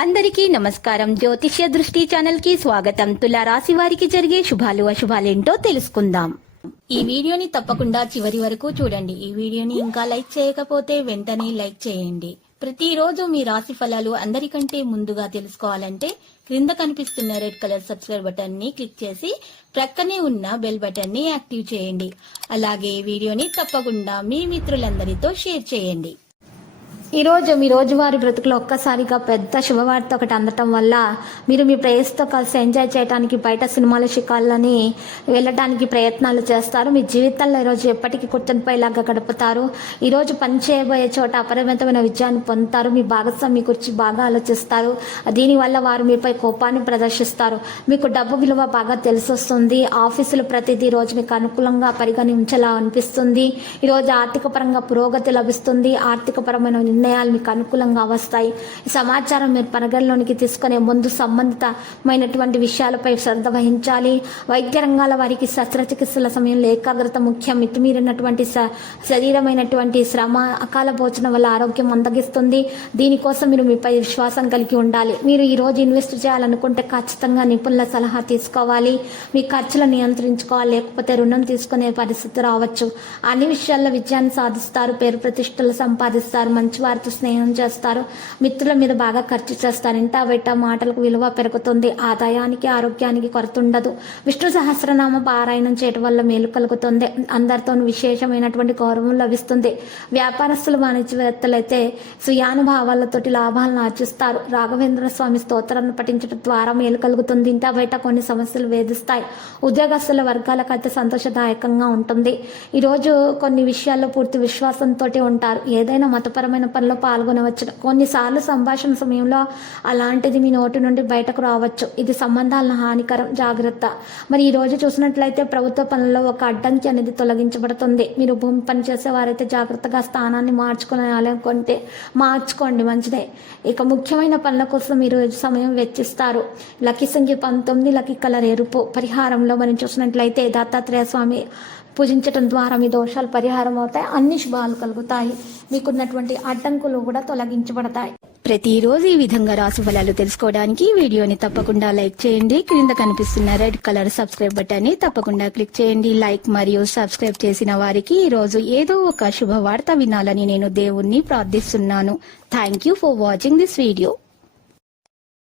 అందరికీ నమస్కారం. జ్యోతిష్య దృష్టి ఛానల్ కి స్వాగతం. తులా రాశి వారికి జరిగే శుభాలు అశుభాలేంటో తెలుసుకుందాం. ఈ వీడియోని తప్పకుండా చివరి వరకు చూడండి. ఈ వీడియోని ఇంకా లైక్ చేయకపోతే వెంటనే లైక్ చేయండి. ప్రతిరోజు మీ రాశి ఫలాలు అందరికంటే ముందుగా తెలుసుకోవాలంటే క్రింద కనిపిస్తున్న రెడ్ కలర్ సబ్స్క్రైబ్ బటన్ ని క్లిక్ చేసి ప్రక్కనే ఉన్న బెల్ బటన్ ని యాక్టివ్ చేయండి. అలాగే వీడియోని తప్పకుండా మీ మిత్రులందరితో షేర్ చేయండి. ఈ రోజు మీ రోజువారీ బ్రతుకులో ఒక్కసారిగా పెద్ద శుభవార్త ఒకటి అందటం వల్ల మీరు మీ ప్రేయస్తో కలిసి ఎంజాయ్ చేయడానికి బయట సినిమాల షికార్లని వెళ్ళడానికి ప్రయత్నాలు చేస్తారు. మీ జీవితంలో ఈరోజు ఎప్పటికీ గుర్తుండిపోయేలాగా గడుపుతారు. ఈరోజు పని చేయబోయే చోట అపరిమితమైన విజయాన్ని పొందుతారు. మీ భాగస్వామి గురించి బాగా ఆలోచిస్తారు. దీనివల్ల వారు మీపై కోపాన్ని ప్రదర్శిస్తారు. మీకు డబ్బు విలువ బాగా తెలిసొస్తుంది. ఆఫీసులు ప్రతిదీ రోజు మీకు అనుకూలంగా పరిగణించేలా అనిపిస్తుంది. ఈరోజు ఆర్థిక పరంగా పురోగతి లభిస్తుంది. ఆర్థికపరమైన నిర్ణయాలు మీకు అనుకూలంగా వస్తాయి. ఈ సమాచారం మీరు పరిగణలోనికి తీసుకునే ముందు సంబంధితమైనటువంటి విషయాలపై శ్రద్ధ వహించాలి. వైద్య రంగాల వారికి శస్త్రచికిత్సల సమయంలో ఏకాగ్రత ముఖ్యం. మితిమీరినటువంటి శరీరమైనటువంటి శ్రమ, అకాల భోజనం వల్ల ఆరోగ్యం మందగిస్తుంది. దీనికోసం మీరు మీపై విశ్వాసం కలిగి ఉండాలి. మీరు ఈ రోజు ఇన్వెస్ట్ చేయాలనుకుంటే ఖచ్చితంగా నిపుణుల సలహా తీసుకోవాలి. మీ ఖర్చులు నియంత్రించుకోవాలి, లేకపోతే రుణం తీసుకునే పరిస్థితి రావచ్చు. అన్ని విషయాల్లో విజయాన్ని సాధిస్తారు. పేరు ప్రతిష్టలు సంపాదిస్తారు. మంచి వారితో స్నేహం చేస్తారు. మిత్రుల మీద బాగా ఖర్చు చేస్తారు. ఇంటా బయట మాటలకు విలువ పెరుగుతుంది. ఆదాయానికి ఆరోగ్యానికి కొరత ఉండదు. విష్ణు సహస్రనామ పారాయణం చేయడం వల్ల మేలు కలుగుతుంది. అందరితో విశేషమైనటువంటి గౌరవం లభిస్తుంది. వ్యాపారస్తులు వాణిజ్యవేత్తలైతే స్వయానుభావాలతోటి లాభాలను ఆర్జిస్తారు. రాఘవేంద్ర స్వామి స్తోత్రాన్ని పఠించడం ద్వారా మేలు కలుగుతుంది. ఇంటా బయట కొన్ని సమస్యలు వేధిస్తాయి. ఉద్యోగస్తుల వర్గాలకు అయితే సంతోషదాయకంగా ఉంటుంది. ఈరోజు కొన్ని విషయాల్లో పూర్తి విశ్వాసంతో ఉంటారు. ఏదైనా మతపరమైన పనిలో పాల్గొనవచ్చు. కొన్నిసార్లు సంభాషణ సమయంలో అలాంటిది మీ నోటి నుండి బయటకు రావచ్చు. ఇది సంబంధాలను హానికరం. జాగ్రత్త. మరి ఈ రోజు చూసినట్లయితే ప్రభుత్వ పనుల్లో ఒక అడ్డంకి అనేది తొలగించబడుతుంది. మీరు భూమి పని చేసేవారైతే జాగ్రత్తగా స్థానాన్ని మార్చుకోవాలనుకుంటే మార్చుకోండి, మంచిదే. ఇక ముఖ్యమైన పనుల కోసం మీరు సమయం వెచ్చిస్తారు. లక్కీ సంఖ్య 19, లక్కీ కలర్ ఎరుపు. పరిహారంలో మనం చూసినట్లయితే దత్తాత్రేయ స్వామి పూజించడం ద్వారా మీ దోషాలు పరిహారం అవుతాయి. అన్ని శుభాలు కలుగుతాయి. మీకున్నటువంటి అడ్డంకులు కూడా తొలగించబడతాయి. ప్రతిరోజు ఈ విధంగా రాశి ఫలాలు తెలుసుకోవడానికి వీడియోని తప్పకుండా లైక్ చేయండి. క్రింద కనిపిస్తున్న రెడ్ కలర్ సబ్స్క్రైబ్ బటన్ ని తప్పకుండా క్లిక్ చేయండి. లైక్ మరియు సబ్స్క్రైబ్ చేసిన వారికి ఈ రోజు ఏదో ఒక శుభవార్త వినాలని నేను దేవుణ్ణి ప్రార్థిస్తున్నాను. Thank you for watching this video.